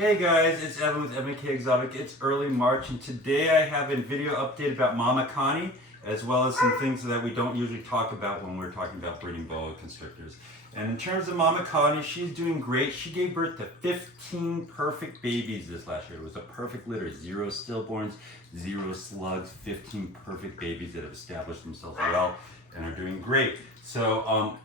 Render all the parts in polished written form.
Hey guys, it's Evan with MK Exotic. It's early March and today I have a video update about Momma Connie as well as some things that we don't usually talk about when we're talking about breeding boa constrictors. And in terms of Momma Connie, she's doing great. She gave birth to 15 perfect babies this last year. It was a perfect litter. 0 stillborns, 0 slugs, 15 perfect babies that have established themselves well and are doing great. So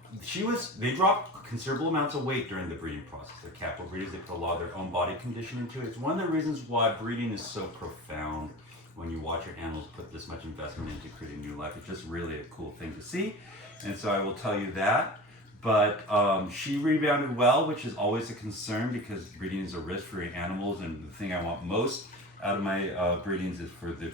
they dropped considerable amounts of weight during the breeding process. They're capital breeders. They put a lot of their own body condition into it. It's one of the reasons why breeding is so profound. When you watch your animals put this much investment into creating new life, it's just really a cool thing to see. And so I will tell you that. But she rebounded well, which is always a concern because breeding is a risk for your animals. And the thing I want most out of my breedings is for the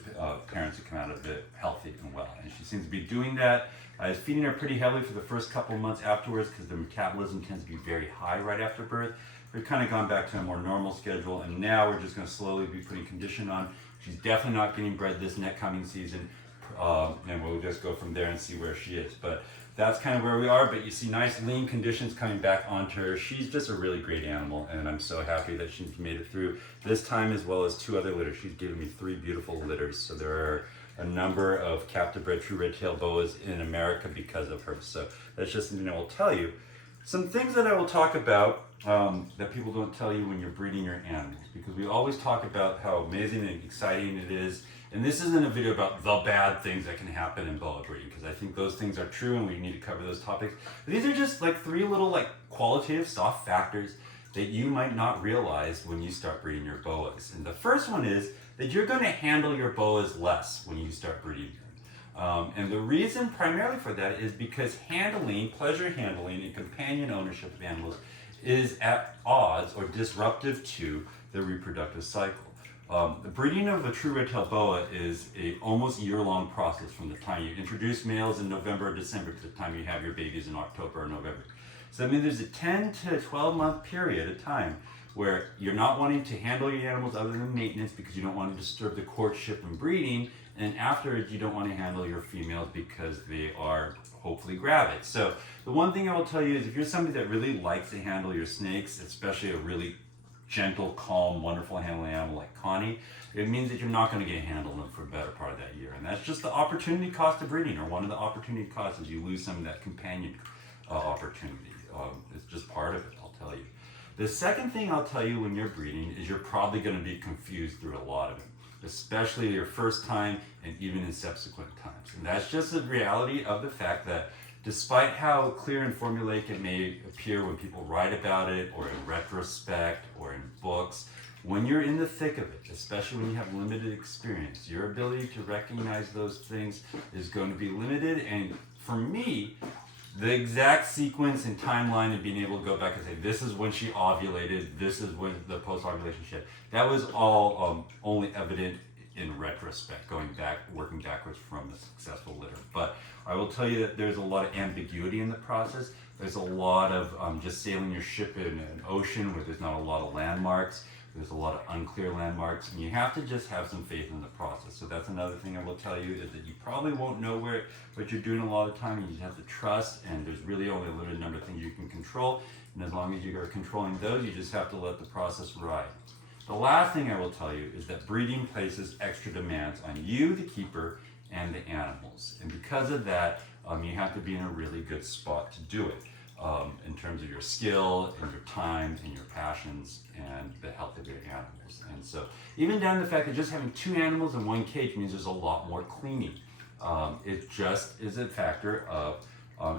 parents to come out of it healthy and well. And she seems to be doing that. I was feeding her pretty heavily for the first couple of months afterwards because the metabolism tends to be very high right after birth. We've kind of gone back to a more normal schedule, and now we're just going to slowly be putting condition on. She's definitely not getting bred this next coming season, and we'll just go from there and see where she is. But that's kind of where we are, but you see nice lean conditions coming back onto her. She's just a really great animal, and I'm so happy that she's made it through this time as well as 2 other litters. She's given me 3 beautiful litters, so there are a number of captive bred true red-tailed boas in America because of her. So that's just something I will tell you. Some things that I will talk about that people don't tell you when you're breeding your animals, because we always talk about how amazing and exciting it is. And this isn't a video about the bad things that can happen in boa breeding, because I think those things are true and we need to cover those topics. But these are just like 3 little qualitative soft factors that you might not realize when you start breeding your boas. And the first one is that you're going to handle your boas less when you start breeding them. And the reason primarily for that is because pleasure handling and companion ownership of animals is at odds or disruptive to the reproductive cycle. The breeding of a true red-tailed boa is a almost year-long process from the time you introduce males in November or December to the time you have your babies in October or November. So that means there's a 10 to 12 month period of time where you're not wanting to handle your animals other than maintenance because you don't want to disturb the courtship and breeding, and afterwards you don't want to handle your females because they are hopefully gravid. So the one thing I will tell you is if you're somebody that really likes to handle your snakes, especially a really gentle, calm, wonderful handling animal like Connie, it means that you're not going to get handled them for a better part of that year. And that's just the opportunity cost of breeding, or one of the opportunity costs is you lose some of that companion opportunity. It's just part of it, I'll tell you. The second thing I'll tell you when you're breeding is you're probably going to be confused through a lot of it, especially your first time and even in subsequent times. And that's just the reality of the fact that despite how clear and formulaic it may appear when people write about it or in retrospect or in books, when you're in the thick of it, especially when you have limited experience, your ability to recognize those things is going to be limited. And for me, the exact sequence and timeline of being able to go back and say, this is when she ovulated, this is when the post-ovulation shit, that was all only evident in retrospect, working backwards from the successful litter. But I will tell you that there's a lot of ambiguity in the process. There's a lot of just sailing your ship in an ocean where there's not a lot of landmarks. There's a lot of unclear landmarks, and you have to just have some faith in the process. So that's another thing I will tell you, is that you probably won't know what you're doing a lot of the time. You just have to trust, and there's really only a limited number of things you can control. And as long as you are controlling those, you just have to let the process ride. The last thing I will tell you is that breeding places extra demands on you, the keeper, and the animals. And because of that, you have to be in a really good spot to do it. In terms of your skill and your time and your passions and the health of your animals. And so even down to the fact that just having 2 animals in 1 cage means there's a lot more cleaning. It just is a factor of,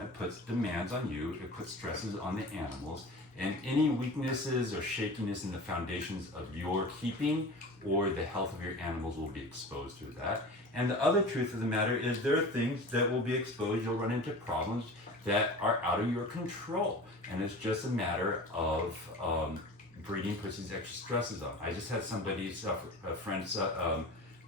it puts demands on you, it puts stresses on the animals, and any weaknesses or shakiness in the foundations of your keeping or the health of your animals will be exposed through that. And the other truth of the matter is there are things that will be exposed, you'll run into problems that are out of your control, and it's just a matter of breeding puts these extra stresses on. I just had somebody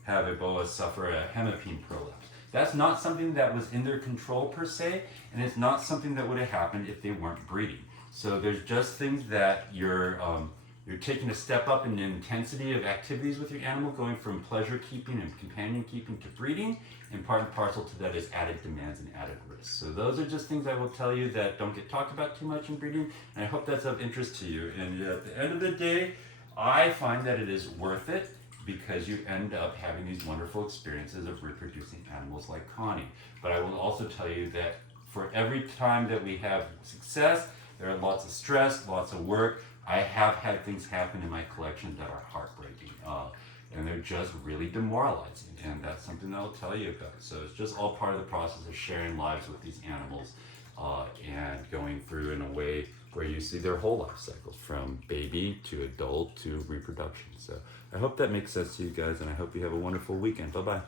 have a boa suffer a hemipene prolapse. That's not something that was in their control per se, and it's not something that would have happened if they weren't breeding. So there's just things that you're taking a step up in the intensity of activities with your animal, going from pleasure keeping and companion keeping to breeding, and part and parcel to that is added demands and added risks. So those are just things I will tell you that don't get talked about too much in breeding, and I hope that's of interest to you. And at the end of the day, I find that it is worth it because you end up having these wonderful experiences of reproducing animals like Connie. But I will also tell you that for every time that we have success, there are lots of stress, lots of work. I have had things happen in my collection that are heartbreaking, and they're just really demoralizing, and that's something that I'll tell you about. So it's just all part of the process of sharing lives with these animals, and going through in a way where you see their whole life cycles from baby to adult to reproduction. So I hope that makes sense to you guys, and I hope you have a wonderful weekend. Bye-bye.